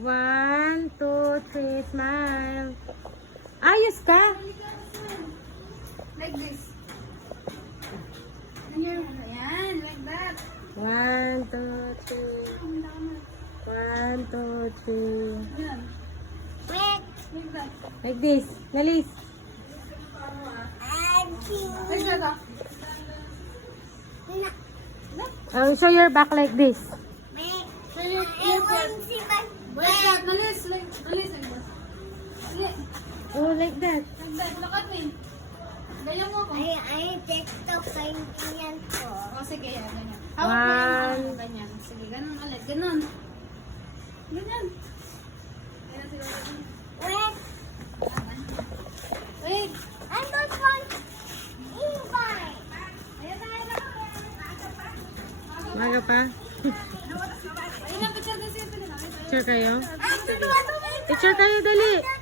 1, 2, 3, smile. Ayos ka. Like this. Ayan, like that. 1, 2, 3. 1, 2, 3. Ayan. Wait. Like that. Like this. Nalis. Like that, ah. Show your back like this. So you like that. Nalis, like that. Like Oh, like that. that. Look at me. Ganyan mo ko. TikTok yan po. O, sige, yan, ganyan. Hawak mo yung One. ganyan. Sige, ganun ulit. Ganun. Ganyan. Ganyan sila. Wait. Wait. I don't want invite. Maga pa. Ayun ang picture kasi ito nila. Picture kayo? I don't want to Picture kayo, dali.